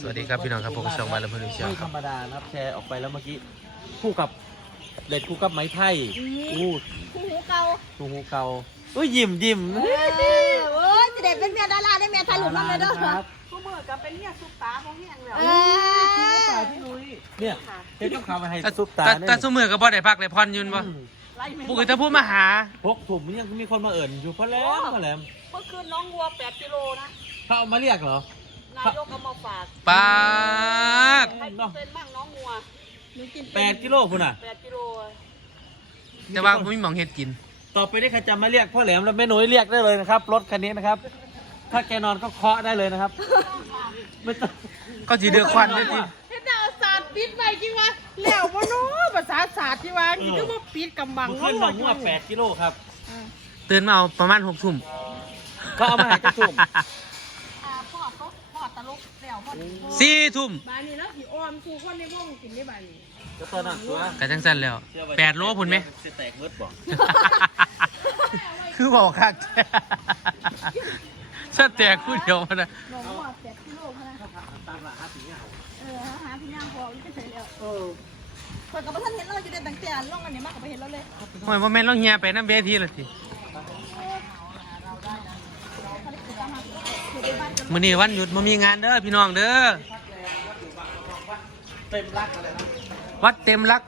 สวัสดีครับพี่น้องครับผมช่องวันละพลุเชียวไม่คธรัรบรมดานะครับแชร์ออกไปแล้วเมื่อกี้คู่กับเด็ดคู่กับไม้ไทยอืมอู้คู่หูเก่าคู่หูเก่าอุ้ยยิ้มยิ้มเออเว้ยจะได้เป็นเมียดาราได้เมียถ่ายรูปนั่นเลยเด้อครับผู้มือก็เป็นเนี่ยซุปตาของเฮียงแล้วเอจริงหรือเปล่าอพี่นุ้ยเนี่ยเฮ็ดกับข้าวมาให้ซุปตาแต่เนี่ยแต่สมือกับบ่ได้พักเลยพรยืนบ่อืมไล่ไม่ปกติถ้าพูดมาหาพกถุงมันยังมีคนมาเอิ่นอยู่เพราะแล้วเพราะแล้วเมื่อคืนน้องวัว8กิโลนะเขาเอามาเรียกเหรอ นายกเอามาฝากปากใครเป็นบ้างน้องวัวหนูกินแปดกิโลคุณอะ8กิโลแต่ว่าไม่มีหมองเฮ็ดกิน ต่อไปนี้ใครจะมาเรียกพ่อแหลมแล้วแม่หนุ่ยเรียกได้เลยนะครับ รถคันนี้นะครับ ถ้าแกนอนก็เคาะได้เลยนะครับ ไม่ต้องก็จีเดือควันได้ทีเฮ็ดดาวศาสตร์ปิดไว้จริงวะแล้วบ่เนาะภาษาศาสตร์ที่ว่านี่ก็ว่าปิดกำบังขึ้นหนองหัวแปดกิโลครับ ตื่นมาเอาประมาณหกทุ่มก็เอามาให้กระชุ่ม สี่ทุ่มบ้านนี้แล้วพี่อ้อมสู่คนในวงกินได้บ้านนี้ก็ตอนนั้นตัวกะจังสั้นแล้วแปดโลพุ่นไหมจะแตกเมืดบอกคือบอกคักถ้าแตกคู่เดียวมันนะน้องหัวแปดกิโลพะนะตามหลักหาถึงเนี่ยเออหาพี่ย่างพอไม่ใช่แล้วเออเปิดกับท่านเห็นเราอยู่ในตั้งแต่ล่องอันนี้มากกว่าไปเห็นเราเลยโอ้ยว่าแม่นเราเฮียไปน้ำเวทีละที มื้อนี้วันหยุดบ่มีงานเด้อพี่น้องเด้อเต็มรักอะไรนะวัดเต็มรัก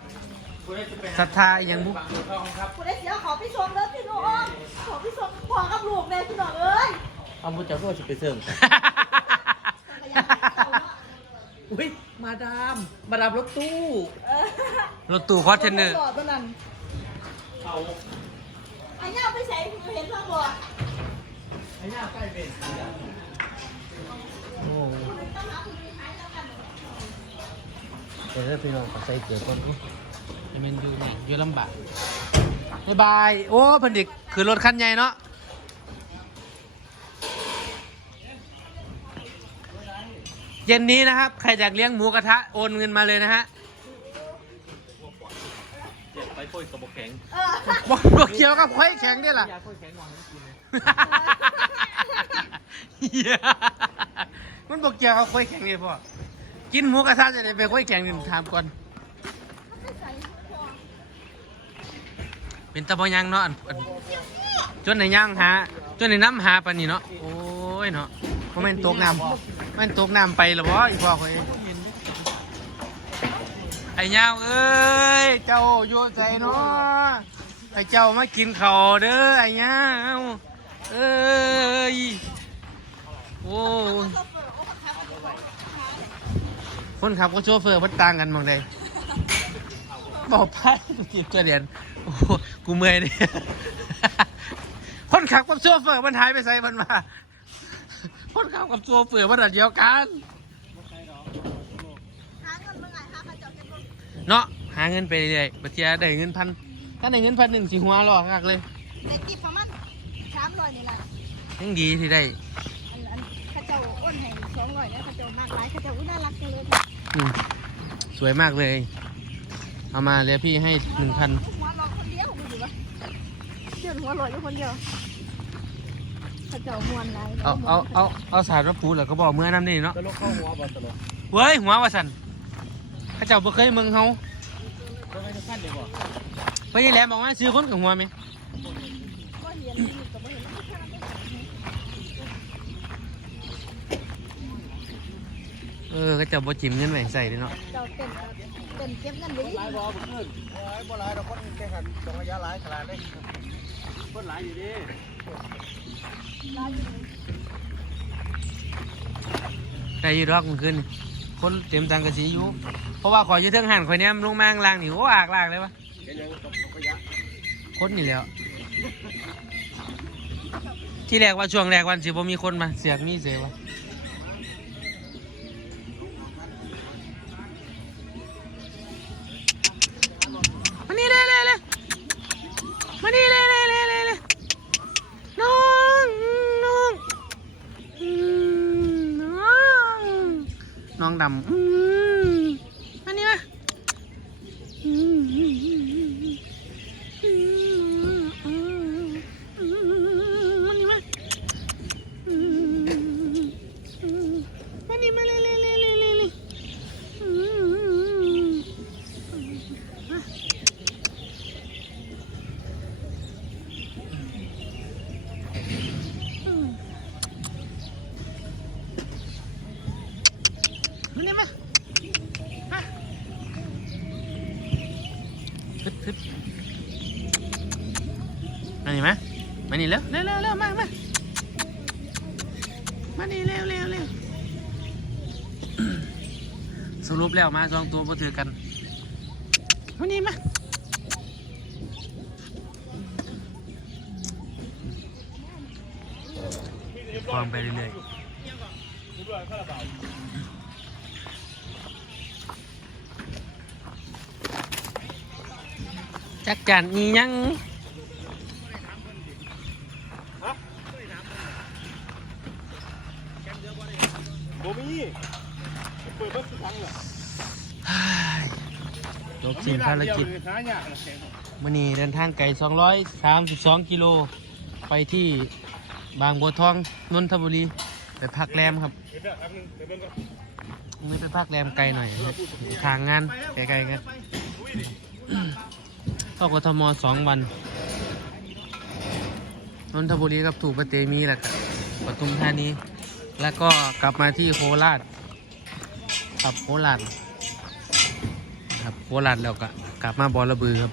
ศรัทธาอหยังบุคุณได้เสียขอพี่ชมแล้วพี่น้องขอพี่ชมพอกับลูกเลยพี่น้องเอ้ยเอามุจจะพูดจะไปเสริมอุ้ยมาดาม มาดามรถตู้รถตู้คอร์เทนเนอร์ หลอดตัวนั้นเอาไอ้ย่าไปใส่เห็นเราบ่ไอ้หน้าใกล้เป็น โอ้เดี๋ยวพี่น้องขอใส่เกลือก่อนจะเป็นอยู่นี่อยู่ลำบากบ๊ายบาย โอ้เพันดิกคือรถคันใหญ่เนาะเย็นนี้นะครับ ใครอยากเลี้ยงหมูกระทะ โอนเงินมาเลยนะฮะเจ็บไปโป้ยกระบอกแข็งเออบอกบอกเกี่ยวกับควายแข็งได้ล่ะยาโป้ยแข็งวางให้กินเลยเหี้ย มันบอกเกี่ยวกับควายแข็งนี่พ่อกินหมูกระทะจะได้ไปควายแข็งนี่ถามก่อน เป็นตะบอยังเนาะอันอันจนในย่างหาจนในน้ำหาปานนี้เนาะโอ้ยเนาะมันเป็นตกน้ำมันตกน้ำไปหรอวะอีพ่อคอยไอ้ยาวเอ้ยเจ้าโยใจเนาะไอ้เจ้ามากินข้าวเด้อไอ้ยาวเอ้ยโอ้ คนขับก็โชเฟอร์มันต่างกันมองใดบอกไปจีบเกระเดียนโอ้โหกูเมื่อยดิคนขับกับโชเฟอร์มันหายไปใส่มันมาคนขับกับโชเฟอร์มันอันเดียวกันหาเงินเมื่อไงคะข้าเจ้าเก็บรถเนาะหาเงินไปเรื่อยๆบัดเทียได้เงินพันถ้าได้เงินพันหนึ่งสิหัวหลอกคักเลยในกีบประมาณสามร้อยนี่แหละยังดีที่ได้อันอันข้าเจ้าอ้นให้สองร้อยแล้วข้าเจ้ามากหลายข้าเจ้าอุ้ยน่ารักจังเลยอืม สวยมากเลย เอามาเลยพี่ให้หนึ่งพันหัวเรอคนเดียวคุณดูปะเชื่อหัวเรออยู่คนเดียวข้าเจ้ามวนหลายเอาเอาเอาเอาสารมาปูแล้วก็บอกเมื่อน้ำนี่เนาะตลกเข้าหัวบอลตลกเว้ยหัวว่าสันเข้าเจ้าบ่เคยเมืองเฮาก็ไม่ได้ขั้นเดียวบอกไปยี่แหลมบอกว่าซื้อคนกับหัวไหม ก็เห็นนี่ก็บ่เห็นข้างหลัง เออเข้าเจ้าบ่จิ้มเงินไว้ใส่เลยเนาะเจ้าเต้นเต้นเก็บเงินไว้ดีหลายบอลขึ้นหลายบอลหลายเราคนแข่งขันตรงระยะหลายขนาดเลยคนหลายอยู่ดิได้อยืดรอกมันขึ้นคนเต็มตังกะสีอยู่ เพราะว่าขอยืดเทิงหันข่อยเนี่ยลงแมงล่างนี่โอ้อากลากเลยวะเห็นยังตรงระยะคนนี่แหล้ว ที่แรกว่าช่วงแรกวันสิบ่มีคนมาเสียกมีเสียวะำอืมมานี่มาอืม ฮึดฮึดมานี่มามานี่เร็วเร็วเร็วเร็วมามามานี่เร็วเร็วเร็วสรุปแล้วมาสองตัวมาถือกันมานี่มาคลองไปเรื่อยๆ จักจันอีหยังบ่มีเปิดเบิ่งทุกครั้งเหรอจบสิ้นภารกิจหายากนะมื่อนี้เดินทางไกล232 กิโล ไปที่บางบัวทองนนทบุรี ไปพักแรมครับเดี๋ยวแป๊บนึงเดี๋ยวเบิ่งก่อนไม่ไปพักแรมไกลหน่อยครับทางงานไกลๆกัน เข้ากทมสองวันนนทบุรีกับถูกปเตมีแหละครับปทุมธานีแล้วก็กลับมาที่โคราชขับโคราชครับโคราชแล้วก็กลับมาบอระบือครับ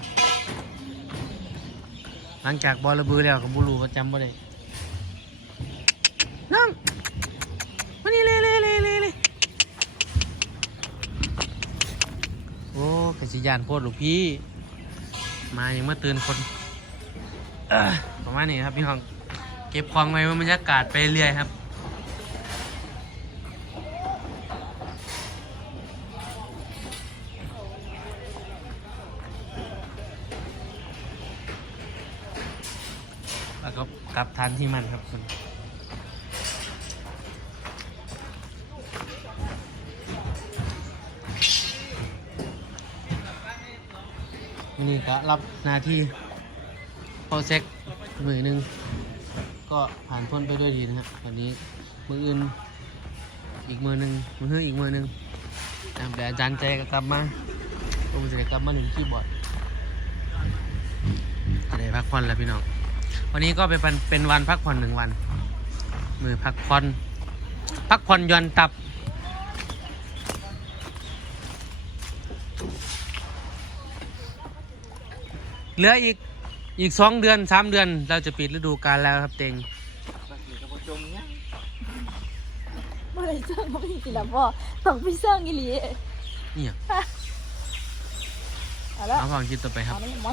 หลังจากบอระบือแล้วก็บุรูประจำบ่ได้น้องมานี่เลยเลยเลยเลยเลยโอ้กสิยานโคตรลูกพี่ มายังมาเตือนคนเอ้อประมาณนี้ครับพี่ห้องเก็บของไว้ว่าบรรยากาศไปเรื่อยครับแล้วก็กลับทานที่มันครับคุณ นี่ก็รับหน้าที่โปรเซกมือหนึ่งก็ผ่านพ้นไปด้วยดีนะฮะวันนี้มืออื่นอีกมือหนึ่งมือออีกมือหนึ่งนะแต่อาจารย์ใจก็กลับมาผมจะกลับมาหนึ่งคีย์บอร์ดก็ได้พักผ่อนแล้วพี่น้องวันนี้ก็เป็นเป็นวันพักผ่อนหนึ่งวัน มือพักผ่อนพักผ่อนย่อนตับ เหลืออีกอีกสองเดือนสามเดือน เราจะปิดฤดูกาลแล้วครับเต็งเมื่อไรเสื่องเขาไม่กินแล้วพ่อต้องไปเสื่องอีหลีเนี่ยเอาแล้วเอาฟังคลิปต่อไปครับ เอาไม่หมอน